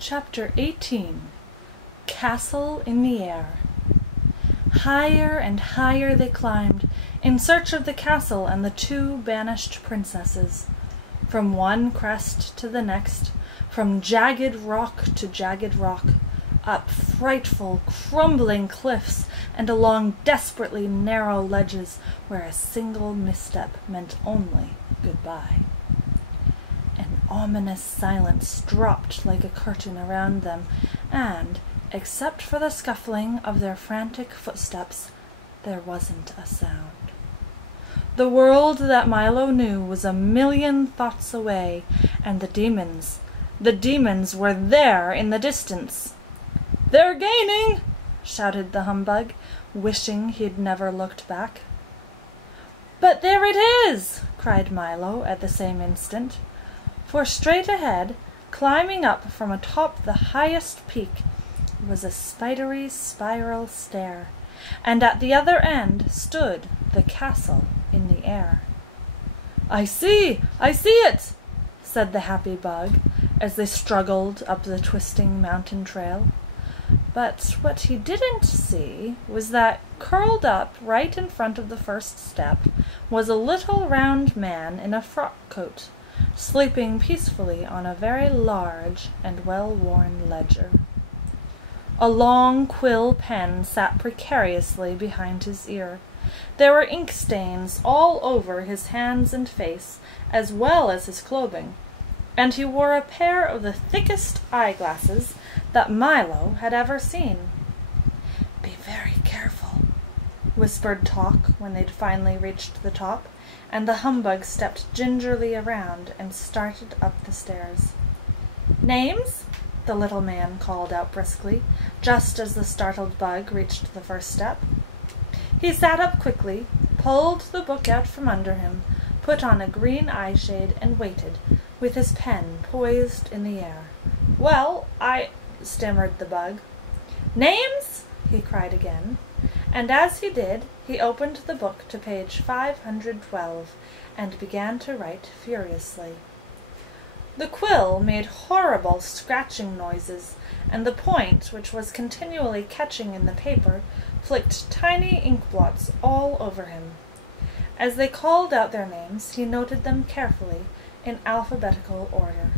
Chapter 18 Castle in the Air. Higher and higher they climbed, in search of the castle and the two banished princesses. From one crest to the next, from jagged rock to jagged rock, up frightful, crumbling cliffs and along desperately narrow ledges where a single misstep meant only goodbye. An ominous silence dropped like a curtain around them, and, except for the scuffling of their frantic footsteps, there wasn't a sound. The world that Milo knew was a million thoughts away, and the demons were there in the distance. "They're gaining!" shouted the humbug, wishing he'd never looked back. "But there it is!" cried Milo at the same instant. For straight ahead, climbing up from atop the highest peak, was a spidery spiral stair, and at the other end stood the castle in the air. I see it!" said the happy bug, as they struggled up the twisting mountain trail. But what he didn't see was that, curled up right in front of the first step, was a little round man in a frock coat, sleeping peacefully on a very large and well-worn ledger. A long quill pen sat precariously behind his ear. There were ink stains all over his hands and face, as well as his clothing, and he wore a pair of the thickest eyeglasses that Milo had ever seen. "Be very careful," whispered Talk when they'd finally reached the top, and the humbug stepped gingerly around and started up the stairs. "Names?" the little man called out briskly, just as the startled bug reached the first step. He sat up quickly, pulled the book out from under him, put on a green eyeshade, and waited, with his pen poised in the air. "Well, stammered the bug. "Names?" he cried again, and as he did, he opened the book to page 512, and began to write furiously. The quill made horrible scratching noises, and the point, which was continually catching in the paper, flicked tiny ink blots all over him. As they called out their names, he noted them carefully, in alphabetical order.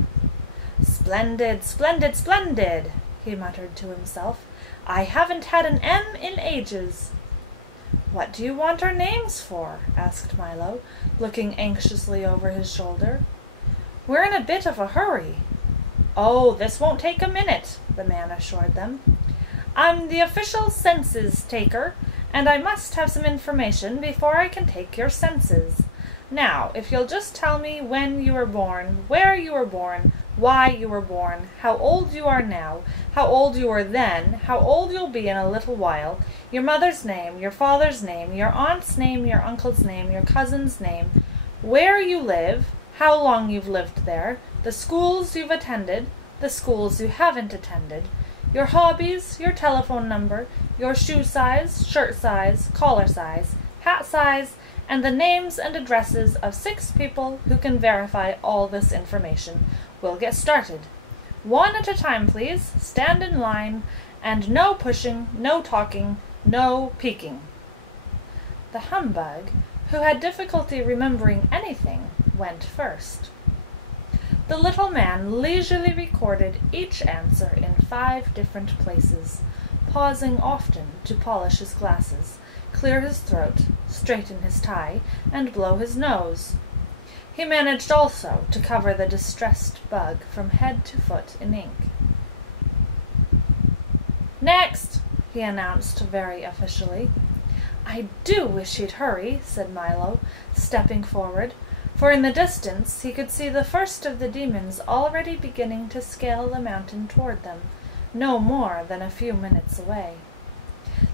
"Splendid, splendid, splendid!" he muttered to himself. "I haven't had an M in ages." "What do you want our names for?" asked Milo, looking anxiously over his shoulder. "We're in a bit of a hurry." "Oh, this won't take a minute," the man assured them. "I'm the official census taker, and I must have some information before I can take your census. Now, if you'll just tell me when you were born, where you were born, why you were born, how old you are now, how old you were then, how old you'll be in a little while, your mother's name, your father's name, your aunt's name, your uncle's name, your cousin's name, where you live, how long you've lived there, the schools you've attended, the schools you haven't attended, your hobbies, your telephone number, your shoe size, shirt size, collar size, hat size, and the names and addresses of 6 people who can verify all this information. We'll get started. One at a time, please. Stand in line, and no pushing, no talking, no peeking." The humbug, who had difficulty remembering anything, went first. The little man leisurely recorded each answer in 5 different places, pausing often to polish his glasses, clear his throat, straighten his tie, and blow his nose. He managed also to cover the distressed bug from head to foot in ink. "Next!" he announced very officially. "I do wish he'd hurry," said Milo, stepping forward, for in the distance he could see the first of the demons already beginning to scale the mountain toward them, no more than a few minutes away.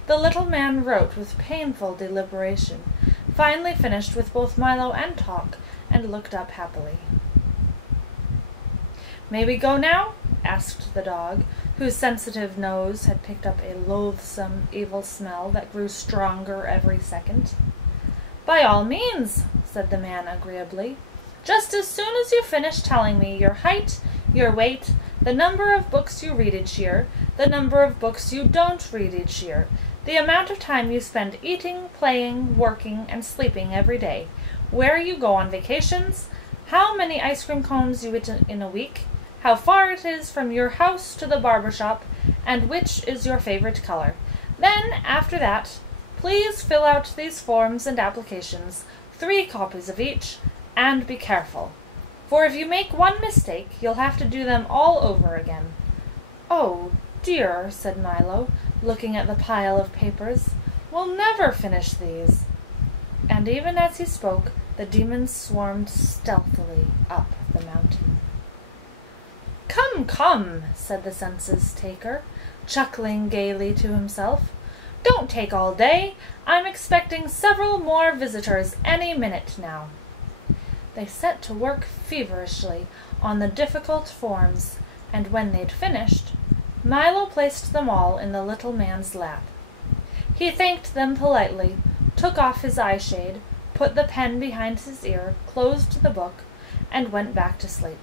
The little man wrote with painful deliberation, finally finished with both Milo and Talk, and looked up happily. "May we go now?" asked the dog, whose sensitive nose had picked up a loathsome, evil smell that grew stronger every second. "By all means," said the man agreeably. "Just as soon as you finish telling me your height, your weight, the number of books you read each year, the number of books you don't read each year, the amount of time you spend eating, playing, working, and sleeping every day, where you go on vacations, how many ice cream cones you eat in a week, how far it is from your house to the barber shop, and which is your favorite color. Then, after that, please fill out these forms and applications, 3 copies of each, and be careful. For if you make one mistake, you'll have to do them all over again." "Oh, dear," said Milo, looking at the pile of papers. "We'll never finish these." And even as he spoke, the demons swarmed stealthily up the mountain. "Come, come," said the census-taker, chuckling gaily to himself. "Don't take all day. I'm expecting several more visitors any minute now." They set to work feverishly on the difficult forms, and when they'd finished, Milo placed them all in the little man's lap. He thanked them politely, took off his eye-shade, put the pen behind his ear, closed the book, and went back to sleep.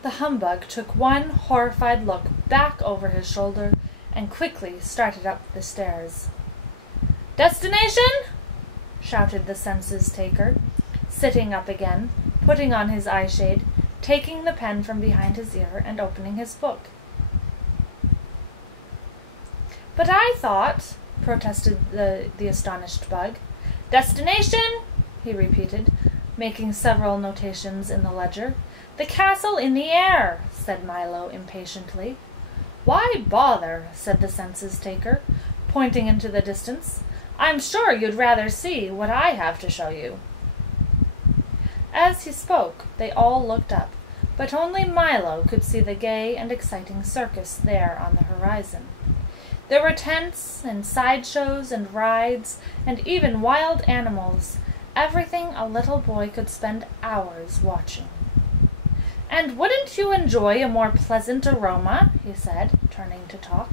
The humbug took one horrified look back over his shoulder and quickly started up the stairs. "Destination?" shouted the census-taker, sitting up again, putting on his eye-shade, taking the pen from behind his ear, and opening his book. "But I thought," protested the astonished bug. "Destination," he repeated, making several notations in the ledger. "The castle in the air," said Milo impatiently. "Why bother?" said the census-taker, pointing into the distance. "I'm sure you'd rather see what I have to show you." As he spoke, they all looked up, but only Milo could see the gay and exciting circus there on the horizon. There were tents and sideshows and rides and even wild animals, everything a little boy could spend hours watching. "And wouldn't you enjoy a more pleasant aroma?" he said, turning to talk.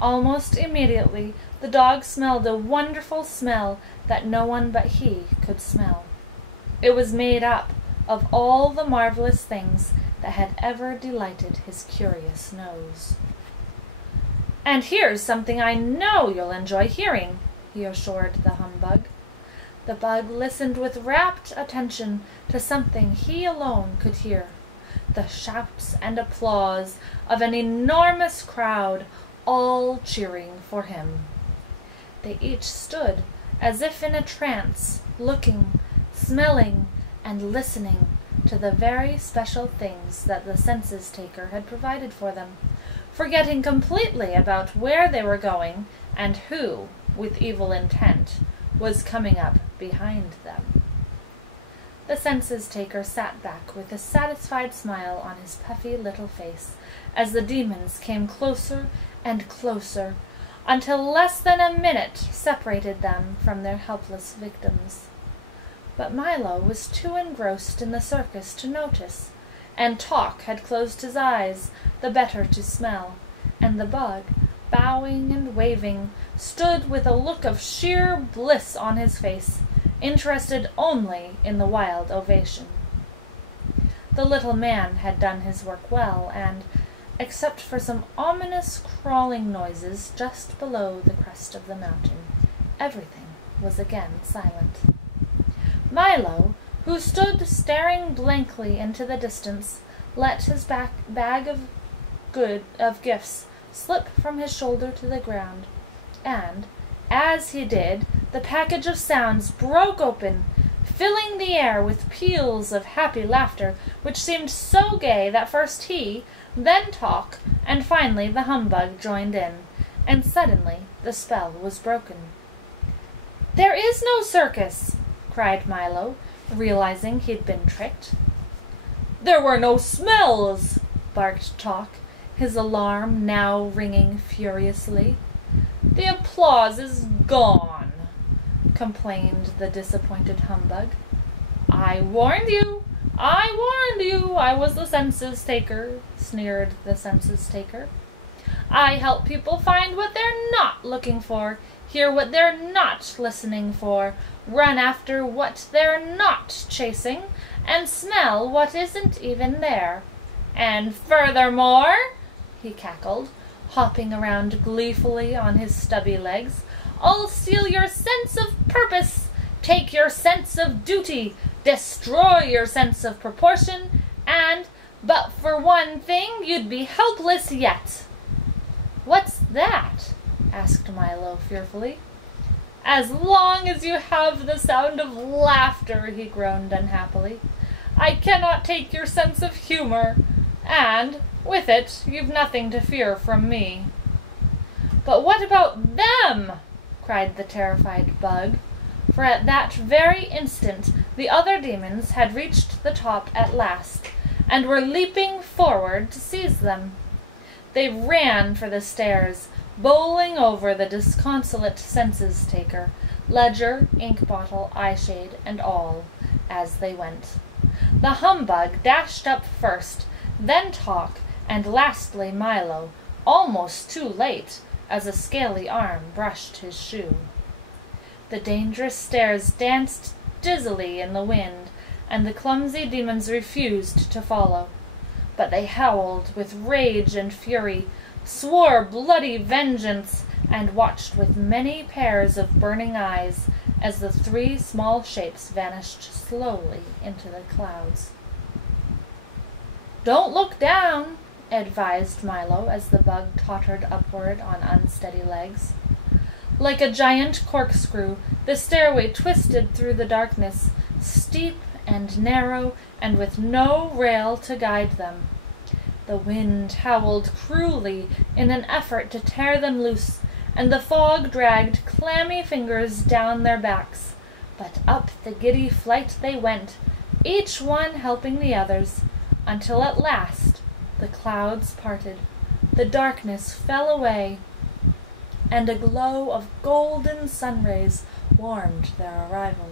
Almost immediately the dog smelled a wonderful smell that no one but he could smell. It was made up of all the marvelous things that had ever delighted his curious nose. "And here's something I know you'll enjoy hearing," he assured the humbug. The bug listened with rapt attention to something he alone could hear, the shouts and applause of an enormous crowd, all cheering for him. They each stood as if in a trance, looking, smelling, and listening to the very special things that the census-taker had provided for them, forgetting completely about where they were going and who, with evil intent, was coming up behind them. The census-taker sat back with a satisfied smile on his puffy little face as the demons came closer and closer, until less than a minute separated them from their helpless victims. But Milo was too engrossed in the circus to notice, and Talk had closed his eyes, the better to smell, and the bug, bowing and waving, stood with a look of sheer bliss on his face, interested only in the wild ovation. The little man had done his work well, and, except for some ominous crawling noises just below the crest of the mountain, everything was again silent. Milo, who stood staring blankly into the distance, let his bag of gifts slip from his shoulder to the ground, and, as he did, the package of sounds broke open, filling the air with peals of happy laughter, which seemed so gay that first he, then Talk, and finally the humbug joined in, and suddenly the spell was broken. "There is no circus!" cried Milo, realizing he'd been tricked. "There were no smells!" barked Talk, his alarm now ringing furiously. "The applause is gone," complained the disappointed humbug. "I warned you! I warned you! I was the census-taker," sneered the census-taker. "I help people find what they're not looking for, hear what they're not listening for, run after what they're not chasing, and smell what isn't even there. And furthermore, he cackled, hopping around gleefully on his stubby legs, I'll steal your sense of purpose, take your sense of duty, destroy your sense of proportion, and, but for one thing, you'd be helpless yet. What's that? Asked Milo fearfully. As long as you have the sound of laughter, he groaned unhappily. I cannot take your sense of humor, and, with it, you've nothing to fear from me. But what about them? Cried the terrified bug, for at that very instant the other demons had reached the top at last, and were leaping forward to seize them. They ran for the stairs, bowling over the disconsolate census-taker, ledger, ink bottle, eyeshade, and all, as they went. The humbug dashed up first, then Talk, and lastly Milo, almost too late, as a scaly arm brushed his shoe. The dangerous stairs danced dizzily in the wind, and the clumsy demons refused to follow. But they howled with rage and fury, swore bloody vengeance, and watched with many pairs of burning eyes as the three small shapes vanished slowly into the clouds. Don't look down, advised Milo as the bug tottered upward on unsteady legs. Like a giant corkscrew, the stairway twisted through the darkness, steep and narrow, and with no rail to guide them. The wind howled cruelly in an effort to tear them loose, and the fog dragged clammy fingers down their backs. But up the giddy flight they went, each one helping the others, until at last the clouds parted, the darkness fell away, and a glow of golden sun-rays warmed their arrival.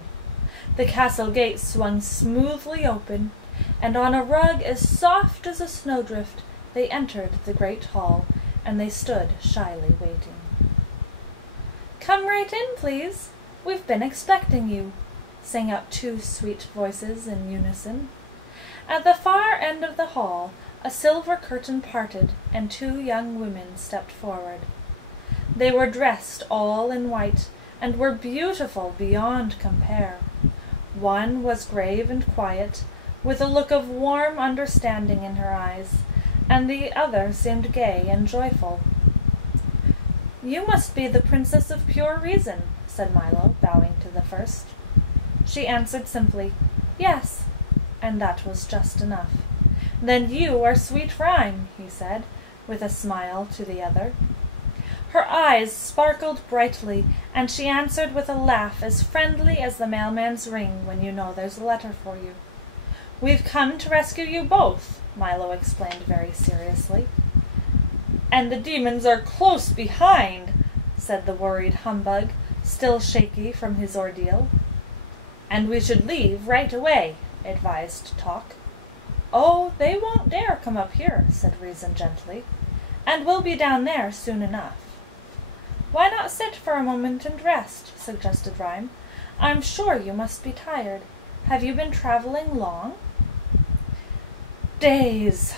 The castle gate swung smoothly open, and on a rug as soft as a snowdrift they entered the great hall, and they stood shyly waiting. "Come right in, please. We've been expecting you," sang out two sweet voices in unison. At the far end of the hall, a silver curtain parted, and two young women stepped forward. They were dressed all in white, and were beautiful beyond compare. One was grave and quiet, with a look of warm understanding in her eyes, and the other seemed gay and joyful. "You must be the Princess of Pure Reason," said Milo, bowing to the first. She answered simply, "Yes," and that was just enough. "Then you are Sweet Rhyme," he said, with a smile to the other. Her eyes sparkled brightly, and she answered with a laugh as friendly as the mailman's ring when you know there's a letter for you. "We've come to rescue you both," Milo explained very seriously. "And the demons are close behind," said the worried humbug, still shaky from his ordeal. "And we should leave right away," advised Talk. "Oh, they won't dare come up here," said Reason gently, "and we'll be down there soon enough." "Why not sit for a moment and rest?" suggested Rhyme. "I'm sure you must be tired. Have you been traveling long?" "Days,"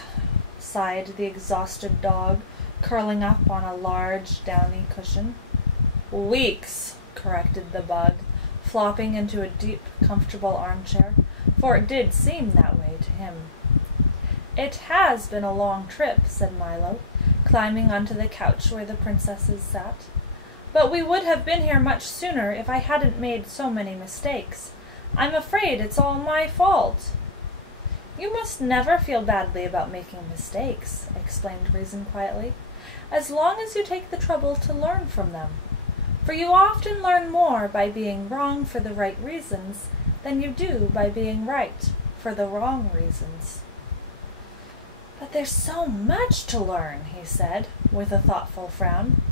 sighed the exhausted dog, curling up on a large downy cushion. "Weeks," corrected the bug, flopping into a deep, comfortable armchair, for it did seem that way to him. "It has been a long trip," said Milo, climbing onto the couch where the princesses sat. "But we would have been here much sooner if I hadn't made so many mistakes. I'm afraid it's all my fault." "You must never feel badly about making mistakes," explained Reason quietly, "as long as you take the trouble to learn from them. For you often learn more by being wrong for the right reasons than you do by being right for the wrong reasons." "But there's so much to learn," he said, with a thoughtful frown.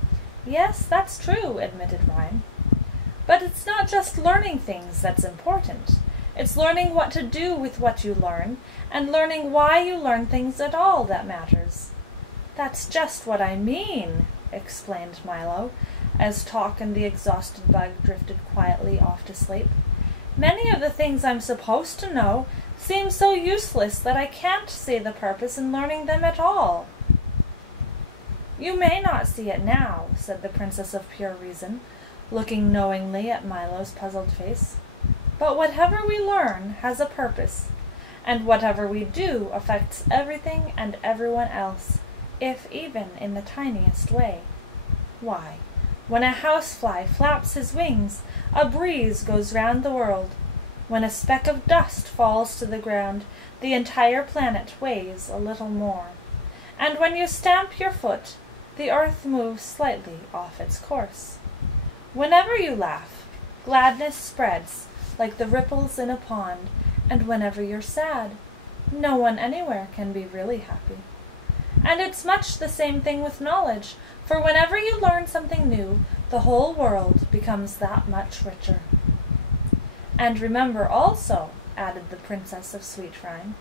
"Yes, that's true," admitted Rhyme. "But it's not just learning things that's important. It's learning what to do with what you learn, and learning why you learn things at all that matters." "That's just what I mean," explained Milo, as Talk and the exhausted bug drifted quietly off to sleep. Many of the things I'm supposed to know seem so useless that I can't see the purpose in learning them at all." "You may not see it now," said the Princess of Pure Reason, looking knowingly at Milo's puzzled face. "But whatever we learn has a purpose, and whatever we do affects everything and everyone else, if even in the tiniest way. Why, when a housefly flaps his wings, a breeze goes round the world. When a speck of dust falls to the ground, the entire planet weighs a little more. And when you stamp your foot, the earth moves slightly off its course. Whenever you laugh, gladness spreads like the ripples in a pond, and whenever you're sad, no one anywhere can be really happy. And it's much the same thing with knowledge, for whenever you learn something new, the whole world becomes that much richer. And remember also," added the Princess of Sweet Rhyme,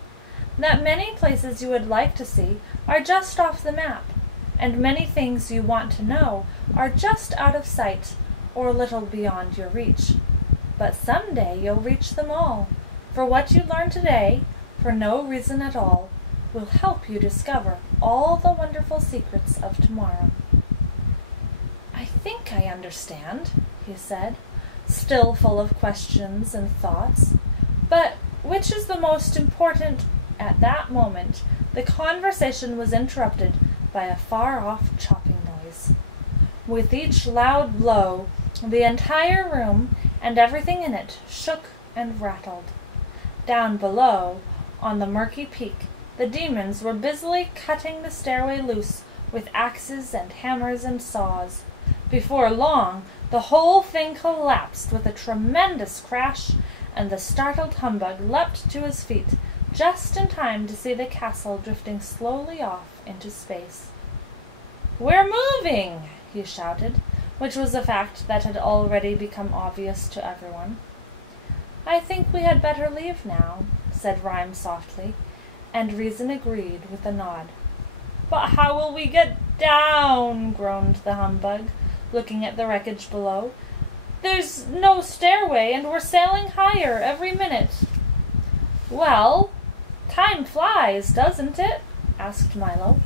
"that many places you would like to see are just off the map, and many things you want to know are just out of sight or a little beyond your reach. But someday you'll reach them all, for what you learn today, for no reason at all, will help you discover all the wonderful secrets of tomorrow." "I think I understand," he said, still full of questions and thoughts. "But which is the most important?" At that moment the conversation was interrupted by a far-off chopping noise. With each loud blow, the entire room and everything in it shook and rattled. Down below, on the murky peak, the demons were busily cutting the stairway loose with axes and hammers and saws. Before long, the whole thing collapsed with a tremendous crash, and the startled humbug leapt to his feet just in time to see the castle drifting slowly off into space. "We're moving!" he shouted, which was a fact that had already become obvious to everyone. "I think we had better leave now," said Rhyme softly, and Reason agreed with a nod. "But how will we get down?" groaned the humbug, looking at the wreckage below. "There's no stairway, and we're sailing higher every minute." "Well, time flies, doesn't it?" asked Milo.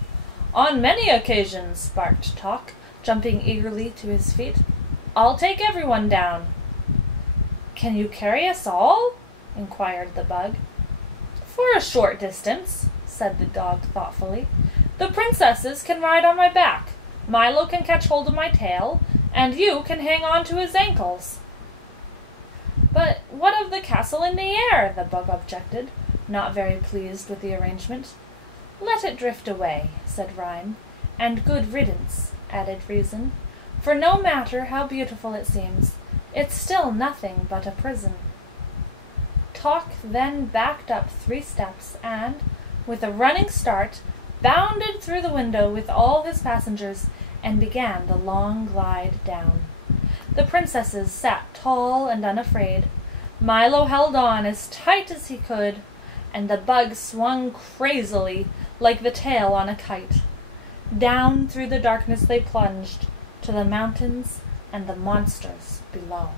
"On many occasions," barked Talk, jumping eagerly to his feet. "I'll take everyone down." "Can you carry us all?" inquired the bug. "For a short distance," said the dog thoughtfully. "The princesses can ride on my back, Milo can catch hold of my tail, and you can hang on to his ankles." "But what of the castle in the air?" the bug objected, not very pleased with the arrangement. "Let it drift away," said Rhyme, "and good riddance," added Reason, "for no matter how beautiful it seems, it's still nothing but a prison." Talk then backed up 3 steps and, with a running start, bounded through the window with all his passengers and began the long glide down. The princesses sat tall and unafraid. Milo held on as tight as he could, and the bug swung crazily like the tail on a kite. Down through the darkness they plunged, to the mountains and the monsters below.